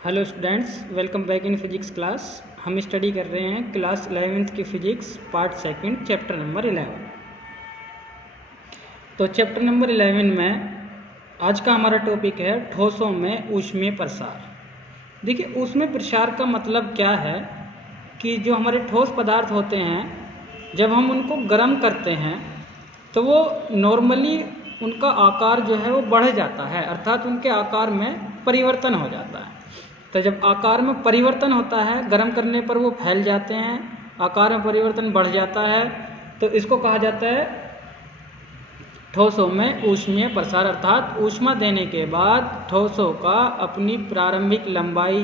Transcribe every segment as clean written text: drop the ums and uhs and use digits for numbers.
Hello students, welcome back in physics class. हम study कर रहे हैं क्लास 11th की physics part second chapter number 11। तो चैप्टर नंबर 11 में आज का हमारा टॉपिक है ठोसों में ऊष्मीय प्रसार। देखिए, ऊष्मीय प्रसार का मतलब क्या है कि जो हमारे ठोस पदार्थ होते हैं, जब हम उनको गर्म करते हैं तो वो नॉर्मली उनका आकार जो है वो बढ़ जाता है, अर्थात उनके आकार में परिवर्तन हो जाता है। तो जब आकार में परिवर्तन होता है, गर्म करने पर वो फैल जाते हैं, आकार में परिवर्तन बढ़ जाता है, तो इसको कहा जाता है ठोसों में ऊष्मीय प्रसार। अर्थात ऊष्मा देने के बाद ठोसों का अपनी प्रारंभिक लंबाई,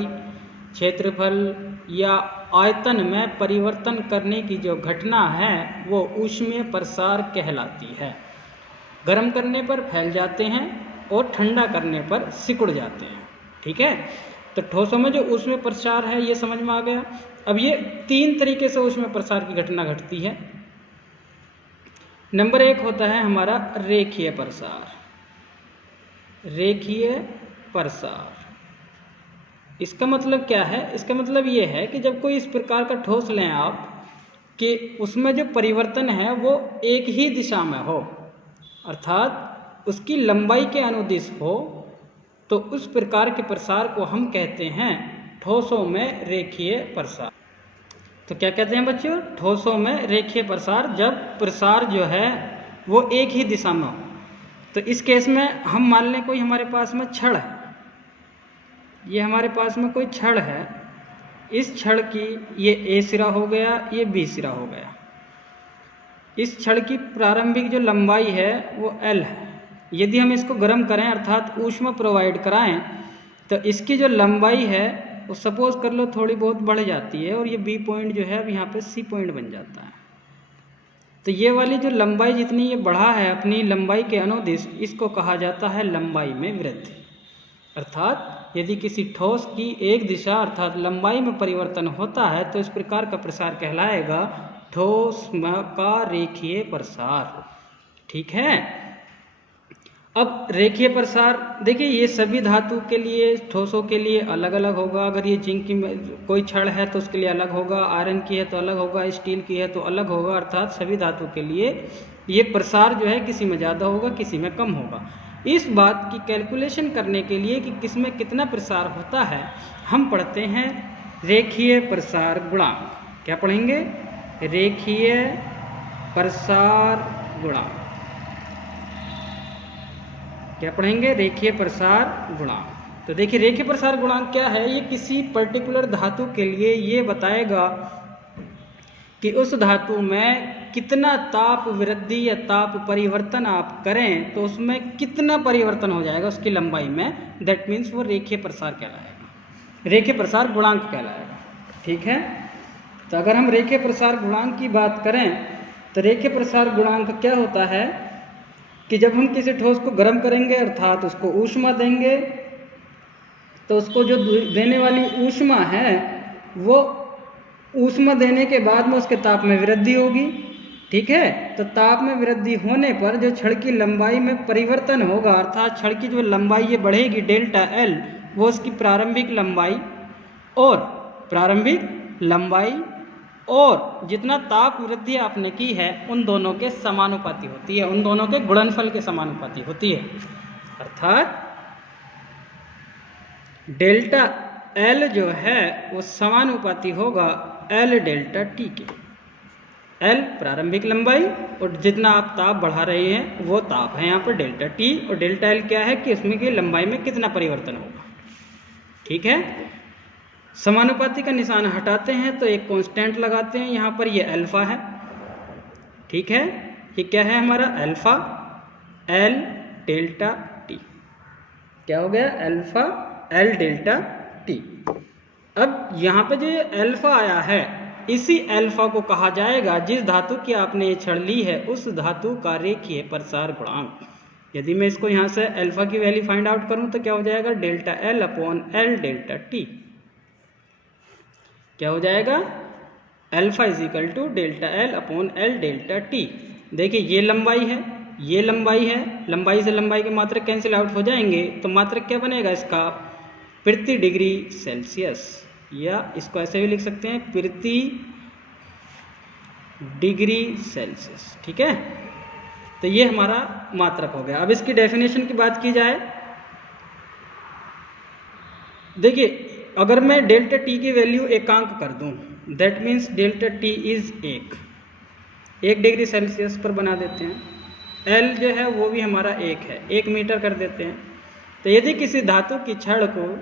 क्षेत्रफल या आयतन में परिवर्तन करने की जो घटना है वो ऊष्मीय प्रसार कहलाती है। गर्म करने पर फैल जाते हैं और ठंडा करने पर सिकुड़ जाते हैं। ठीक है, तो ठोसों में जो ऊष्मीय प्रसार है ये समझ में आ गया। अब ये तीन तरीके से ऊष्मीय प्रसार की घटना घटती है। नंबर एक होता है हमारा रेखीय प्रसार। रेखीय प्रसार, इसका मतलब क्या है? इसका मतलब ये है कि जब कोई इस प्रकार का ठोस लें आप कि उसमें जो परिवर्तन है वो एक ही दिशा में हो, अर्थात उसकी लंबाई के अनुदिश हो, तो उस प्रकार के प्रसार को हम कहते हैं ठोसों में रेखीय प्रसार। तो क्या कहते हैं बच्चों? ठोसों में रेखीय प्रसार, जब प्रसार जो है वो एक ही दिशा में हो। तो इस केस में हम मान लें कोई हमारे पास में छड़ है, ये हमारे पास में कोई छड़ है, इस छड़ की ये ए सिरा हो गया, ये बी सिरा हो गया। इस छड़ की प्रारंभिक जो लंबाई है वो L है। यदि हम इसको गर्म करें अर्थात ऊष्मा प्रोवाइड कराएं तो इसकी जो लंबाई है वो सपोज कर लो थोड़ी बहुत बढ़ जाती है और ये बी पॉइंट जो है अब यहाँ पे सी पॉइंट बन जाता है। तो ये वाली जो लंबाई जितनी ये बढ़ा है अपनी लंबाई के अनुदिश, इसको कहा जाता है लंबाई में वृद्धि। अर्थात यदि किसी ठोस की एक दिशा अर्थात लंबाई में परिवर्तन होता है तो इस प्रकार का प्रसार कहलाएगा ठोस का रेखीय प्रसार। ठीक है, अब रेखीय प्रसार देखिए ये सभी धातु के लिए, ठोसों के लिए अलग अलग होगा। अगर ये जिंक की कोई छड़ है तो उसके लिए अलग होगा, आयरन की है तो अलग होगा, स्टील की है तो अलग होगा। अर्थात सभी धातु के लिए ये प्रसार जो है किसी में ज़्यादा होगा, किसी में कम होगा। इस बात की कैलकुलेशन करने के लिए कि किस में कितना प्रसार होता है, हम पढ़ते हैं रेखीय प्रसार गुणांक। क्या पढ़ेंगे? रेखीय प्रसार गुणांक। क्या पढ़ेंगे? रेखीय प्रसार गुणांक। तो देखिए रेखीय प्रसार गुणांक क्या है? ये किसी पर्टिकुलर धातु के लिए ये बताएगा कि उस धातु में कितना ताप वृद्धि या ताप परिवर्तन आप करें तो उसमें कितना परिवर्तन हो जाएगा उसकी लंबाई में। दैट मीन्स वो रेखीय प्रसार कहलाएगा, रेखीय प्रसार गुणांक कहलाएगा। ठीक है, तो अगर हम रेखीय प्रसार गुणांक की बात करें तो रेखीय प्रसार गुणांक क्या होता है कि जब हम किसी ठोस को गर्म करेंगे अर्थात उसको ऊष्मा देंगे तो उसको जो देने वाली ऊष्मा है वो ऊष्मा देने के बाद में उसके ताप में वृद्धि होगी। ठीक है, तो ताप में वृद्धि होने पर जो छड़ की लंबाई में परिवर्तन होगा, अर्थात छड़ की जो लंबाई ये बढ़ेगी डेल्टा L, वो उसकी प्रारंभिक लंबाई और जितना ताप वृद्धि आपने की है उन दोनों के समानुपाती होती है, उन दोनों के गुणनफल के समानुपाती होती है। अर्थात डेल्टा L जो है वो समानुपाती होगा L डेल्टा T के। L प्रारंभिक लंबाई और जितना आप ताप बढ़ा रहे हैं वो ताप है यहाँ पर डेल्टा T, और डेल्टा L क्या है कि उसमें की लंबाई में कितना परिवर्तन होगा। ठीक है, समानुपाती का निशान हटाते हैं तो एक कांस्टेंट लगाते हैं, यहाँ पर ये अल्फा है। ठीक है, ये क्या है हमारा? Alpha L delta T। क्या हो गया? Alpha L delta T। अब यहाँ पे जो ये अल्फा आया है, इसी अल्फा को कहा जाएगा, जिस धातु की आपने ये छड़ ली है उस धातु का रेखीय प्रसार गुणांक। यदि मैं इसको यहाँ से अल्फा की वैल्यू फाइंड आउट करूँ तो क्या हो जाएगा? Delta L upon L delta T। क्या हो जाएगा? Alpha is equal to delta L upon L delta T। देखिए ये लंबाई है, ये लंबाई है, लंबाई से लंबाई के मात्रक कैंसिल आउट हो जाएंगे तो मात्रक क्या बनेगा इसका? प्रति डिग्री सेल्सियस, या इसको ऐसे भी लिख सकते हैं प्रति डिग्री सेल्सियस। ठीक है, तो ये हमारा मात्रक हो गया। अब इसकी डेफिनेशन की बात की जाए, देखिए अगर मैं डेल्टा टी की वैल्यू एकांक कर दूं, that means delta T is 1 degree Celsius पर बना देते हैं। एल जो है वो भी हमारा 1 है, 1 मीटर कर देते हैं। तो यदि किसी धातु की छड़ को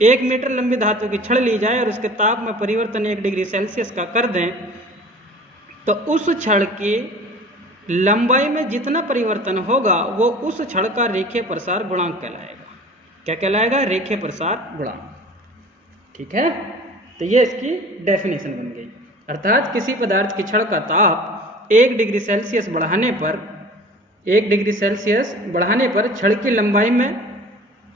1 मीटर लंबी धातु की छड़ ली जाए और उसके ताप में परिवर्तन 1 डिग्री सेल्सियस का कर दें, तो उस छड़ की लंबाई में जितना परिवर्तन होगा वो उस छड़ का रेखीय प्रसार गुणांक कहलाएगा। क्या कहलाएगा? रेखीय प्रसार गुणांक। ठीक है, तो ये इसकी डेफिनेशन बन गई। अर्थात किसी पदार्थ की छड़ का ताप 1 डिग्री सेल्सियस बढ़ाने पर 1 डिग्री सेल्सियस बढ़ाने पर छड़ की लंबाई में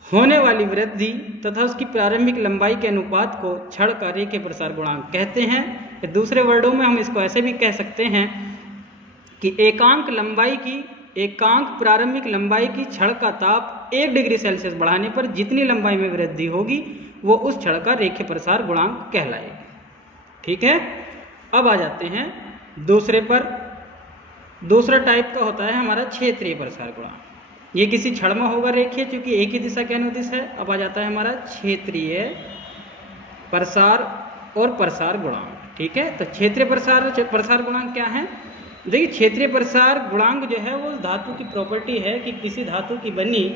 होने वाली वृद्धि तथा उसकी प्रारंभिक लंबाई के अनुपात को छड़ का रेखीय प्रसार गुणांक कहते हैं। दूसरे वर्डों में हम इसको ऐसे भी कह सकते हैं कि एकांक प्रारंभिक लंबाई की छड़ का ताप 1 डिग्री सेल्सियस बढ़ाने पर जितनी लंबाई में वृद्धि होगी वो उस छड़ का रेखीय प्रसार गुणांक कहलाएगी। ठीक है, अब आ जाते हैं दूसरे पर। दूसरा टाइप का होता है हमारा क्षेत्रीय प्रसार गुणांक। ये किसी छड़ में होगा रेखीय, क्योंकि एक ही दिशा के अनुदिश है। अब आ जाता है हमारा क्षेत्रीय प्रसार और प्रसार गुणांक। ठीक है, तो क्षेत्रीय प्रसार गुणांक क्या है? देखिए क्षेत्रीय प्रसार गुणांक जो है वो धातु की प्रॉपर्टी है कि किसी धातु की बनी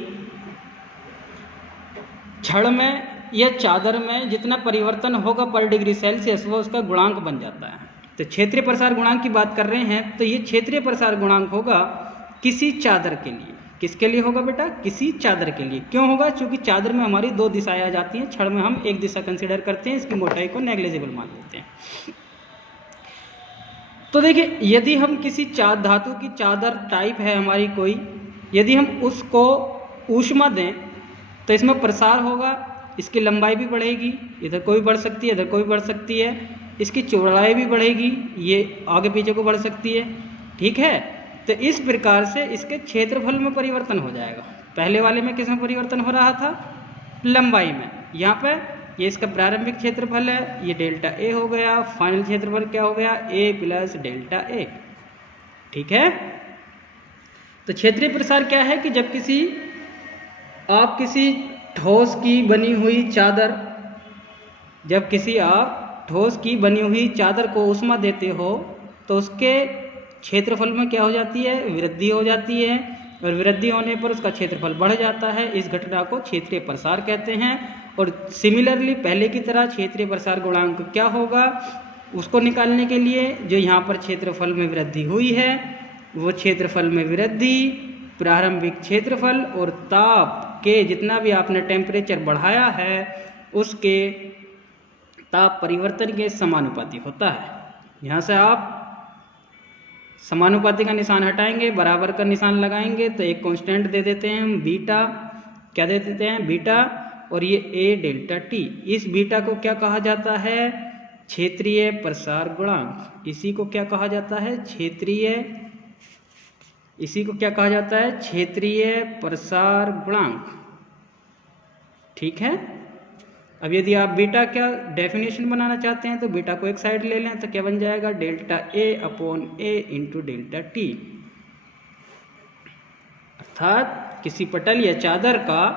छड़ में या चादर में जितना परिवर्तन होगा पर डिग्री सेल्सियस वो उसका गुणांक बन जाता है। तो क्षेत्रीय प्रसार गुणांक की बात कर रहे हैं, तो ये क्षेत्रीय प्रसार गुणांक होगा किसी चादर के लिए। किसके लिए होगा बेटा? किसी चादर के लिए। क्यों होगा? क्योंकि चादर में हमारी 2 दिशाएं आ जाती हैं, छड़ में हम एक दिशा कंसिडर करते हैं, इसकी मोटाई को नेग्लिजिबल मान लेते हैं। तो देखिए यदि हम किसी धातु की चादर टाइप है हमारी कोई, यदि हम उसको ऊष्मा दें तो इसमें प्रसार होगा, इसकी लंबाई भी बढ़ेगी, इधर कोई बढ़ सकती है, इधर कोई बढ़ सकती है, इसकी चौड़ाई भी बढ़ेगी, ये आगे पीछे को बढ़ सकती है। ठीक है, तो इस प्रकार से इसके क्षेत्रफल में परिवर्तन हो जाएगा। पहले वाले में किस में परिवर्तन हो रहा था? लंबाई में। यहाँ पे ये इसका प्रारंभिक क्षेत्रफल है, ये डेल्टा ए हो गया, फाइनल क्षेत्रफल क्या हो गया? ए प्लस डेल्टा ए। ठीक है, तो क्षेत्रीय प्रसार क्या है कि जब आप किसी ठोस की बनी हुई चादर, जब किसी आप ठोस की बनी हुई चादर को ऊष्मा देते हो तो उसके क्षेत्रफल में क्या हो जाती है? वृद्धि हो जाती है, और वृद्धि होने पर उसका क्षेत्रफल बढ़ जाता है। इस घटना को क्षेत्रीय प्रसार कहते हैं। और सिमिलरली पहले की तरह क्षेत्रीय प्रसार गुणांक क्या होगा? उसको निकालने के लिए जो यहाँ पर क्षेत्रफल में वृद्धि हुई है वो क्षेत्रफल में वृद्धि प्रारंभिक क्षेत्रफल और ताप के जितना भी आपने टेम्परेचर बढ़ाया है उसके ताप परिवर्तन के समानुपाती होता है। यहाँ से आप समानुपाती का निशान हटाएंगे, बराबर का निशान लगाएंगे तो एक कांस्टेंट दे देते हैं हम बीटा। क्या दे देते हैं? बीटा। और ये ए डेल्टा टी, इस बीटा को क्या कहा जाता है? क्षेत्रीय प्रसार गुणांक। इसी को क्या कहा जाता है? क्षेत्रीय प्रसार गुणांक। ठीक है, अब यदि आप बीटा क्या डेफिनेशन बनाना चाहते हैं तो बीटा को एक साइड ले लें तो क्या बन जाएगा? Delta A upon A into delta T. अर्थात किसी पटल या चादर का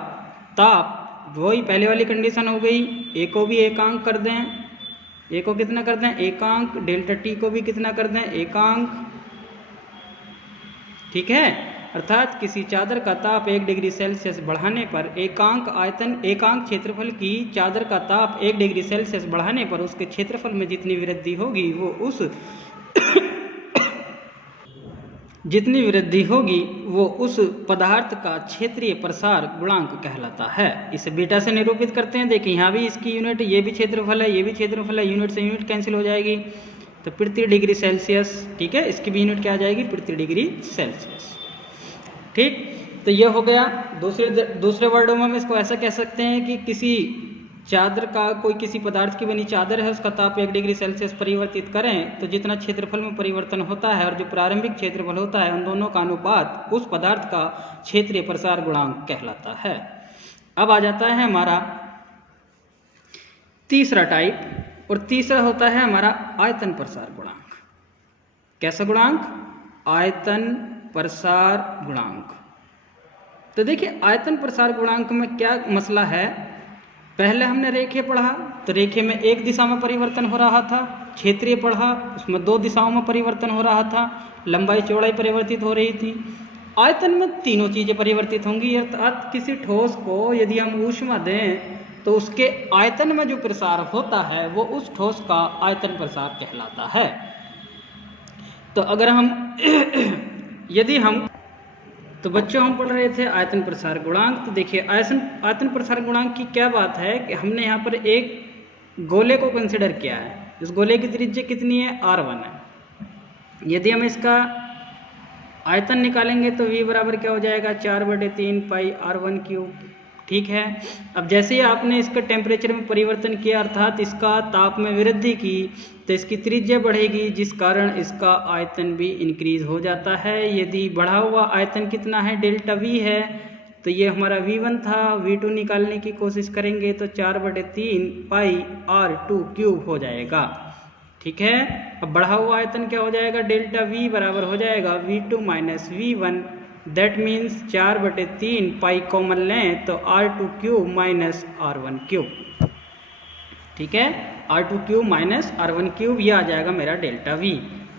ताप, वही पहले वाली कंडीशन हो गई, ए को भी एकांक कर दें, ए को कितना कर दें? एकांक। डेल्टा टी को भी कितना कर दें? एकांक। ठीक है, अर्थात किसी चादर का ताप 1 डिग्री सेल्सियस बढ़ाने पर एकांक क्षेत्रफल की चादर का ताप 1 डिग्री सेल्सियस बढ़ाने पर उसके क्षेत्रफल में जितनी वृद्धि होगी वो उस पदार्थ का क्षेत्रीय प्रसार गुणांक कहलाता है। इसे बीटा से निरूपित करते हैं। देखिए यहाँ भी इसकी यूनिट, ये भी क्षेत्रफल है, ये भी क्षेत्रफल है, यूनिट से यूनिट कैंसिल हो जाएगी तो प्रति डिग्री सेल्सियस। ठीक है, इसकी भी यूनिट क्या आ जाएगी? प्रति डिग्री सेल्सियस। ठीक, तो ये हो गया। दूसरे वर्डों में हम इसको ऐसा कह सकते हैं कि किसी चादर का, कोई किसी पदार्थ की बनी चादर है, उसका ताप 1 डिग्री सेल्सियस परिवर्तित करें तो जितना क्षेत्रफल में परिवर्तन होता है और जो प्रारंभिक क्षेत्रफल होता है उन दोनों का अनुपात उस पदार्थ का क्षेत्रीय प्रसार गुणांक कहलाता है। अब आ जाता है हमारा तीसरा टाइप, और तीसरा होता है हमारा आयतन प्रसार गुणांक। कैसा गुणांक? आयतन प्रसार गुणांक। तो देखिए आयतन प्रसार गुणांक में क्या मसला है, पहले हमने रेखीय पढ़ा तो रेखीय में एक दिशा में परिवर्तन हो रहा था, क्षेत्रीय पढ़ा उसमें दो दिशाओं में परिवर्तन हो रहा था, लंबाई चौड़ाई परिवर्तित हो रही थी। आयतन में तीनों चीजें परिवर्तित होंगी, अर्थात किसी ठोस को यदि हम ऊष्मा दें तो उसके आयतन में जो प्रसार होता है वो उस ठोस का आयतन प्रसार कहलाता है। तो अगर हम यदि हम तो बच्चों हम पढ़ रहे थे आयतन प्रसार गुणांक। तो देखिए आयतन प्रसार गुणांक की क्या बात है कि हमने यहाँ पर एक गोले को कंसिडर किया है। इस गोले की त्रिज्या कितनी है? r1 है। यदि हम इसका आयतन निकालेंगे तो v बराबर क्या हो जाएगा? 4/3 पाई r1 क्यूब। ठीक है। अब जैसे ही आपने इसका टेम्परेचर में परिवर्तन किया अर्थात इसका ताप में वृद्धि की तो इसकी त्रिज्या बढ़ेगी, जिस कारण इसका आयतन भी इंक्रीज हो जाता है। यदि बढ़ा हुआ आयतन कितना है? डेल्टा V है। तो ये हमारा V1 था, V2 निकालने की कोशिश करेंगे तो 4/3 पाई r2 क्यूब हो जाएगा। ठीक है। अब बढ़ा हुआ आयतन क्या हो जाएगा? डेल्टा V बराबर हो जाएगा V2 minus V1। That means 4/3 pi common लें तो r2 cube minus r1 cube. ठीक है। r2 cube minus r1 cube, यह आ जाएगा मेरा डेल्टा V।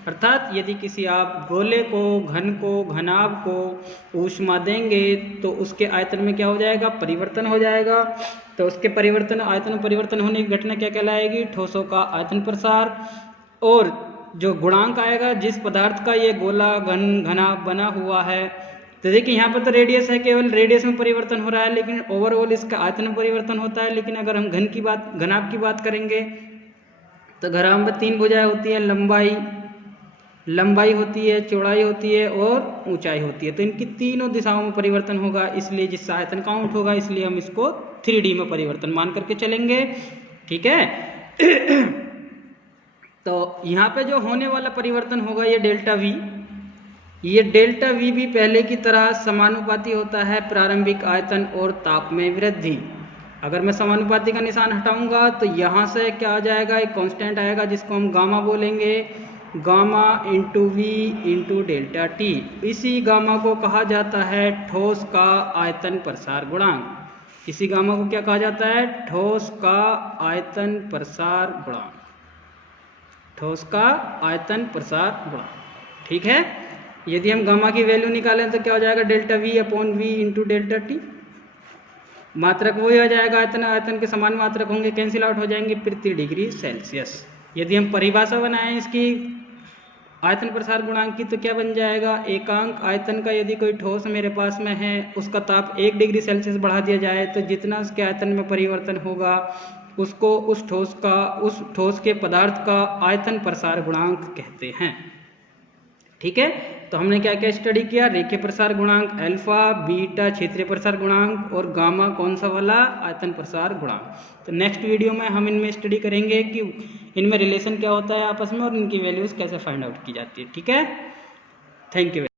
अर्थात यदि किसी आप गोले को, घन को, घनाभ को ऊष्मा देंगे तो उसके आयतन में क्या हो जाएगा? परिवर्तन हो जाएगा। तो उसके परिवर्तन, आयतन में परिवर्तन होने की घटना क्या कहलाएगी? ठोसों का आयतन प्रसार। और जो गुणांक आएगा, जिस पदार्थ का ये गोला, घन, घनाभ बना हुआ है, तो देखिए यहाँ पर तो रेडियस है, केवल रेडियस में परिवर्तन हो रहा है, लेकिन ओवरऑल इसका आयतन में परिवर्तन होता है। लेकिन अगर हम घनाभ की बात करेंगे तो घनाभ में 3 भुजाएं होती हैं, लंबाई होती है, चौड़ाई होती है और ऊंचाई होती है। तो इनकी तीनों दिशाओं में परिवर्तन होगा, इसलिए जिससे आयतन काउंट होगा, इसलिए हम इसको 3D में परिवर्तन मान करके चलेंगे। ठीक है। तो यहाँ पे जो होने वाला परिवर्तन होगा ये डेल्टा V, ये डेल्टा V भी पहले की तरह समानुपाती होता है प्रारंभिक आयतन और ताप में वृद्धि। अगर मैं समानुपाती का निशान हटाऊंगा तो यहाँ से क्या आ जाएगा? एक कांस्टेंट आएगा जिसको हम गामा बोलेंगे, gamma into V into delta T। इसी गामा को कहा जाता है ठोस का आयतन प्रसार गुणांक। इसी गामा को क्या कहा जाता है? ठोस का आयतन प्रसार गुणांक। ठोस का आयतन प्रसार गुणांक। ठीक है। यदि हम गामा की वैल्यू निकालें तो क्या हो जाएगा? Delta V upon V into delta T। मात्रक वही हो जाएगा, आयतन के समान मात्रक होंगे, कैंसिल आउट हो जाएंगे प्रति डिग्री सेल्सियस। यदि हम परिभाषा बनाएं इसकी आयतन प्रसार गुणांक की तो क्या बन जाएगा? एकांक आयतन का यदि कोई ठोस मेरे पास में है, उसका ताप 1 डिग्री सेल्सियस बढ़ा दिया जाए तो जितना उसके आयतन में परिवर्तन होगा उसको उस ठोस के पदार्थ का आयतन प्रसार गुणांक कहते हैं। ठीक है। तो हमने क्या क्या स्टडी किया? रेखीय प्रसार गुणांक अल्फा, बीटा क्षेत्रीय प्रसार गुणांक और गामा कौन सा वाला? आयतन प्रसार गुणांक। तो नेक्स्ट वीडियो में हम इनमें स्टडी करेंगे कि इनमें रिलेशन क्या होता है आपस में और इनकी वैल्यूज कैसे फाइंड आउट की जाती है। ठीक है। Thank you.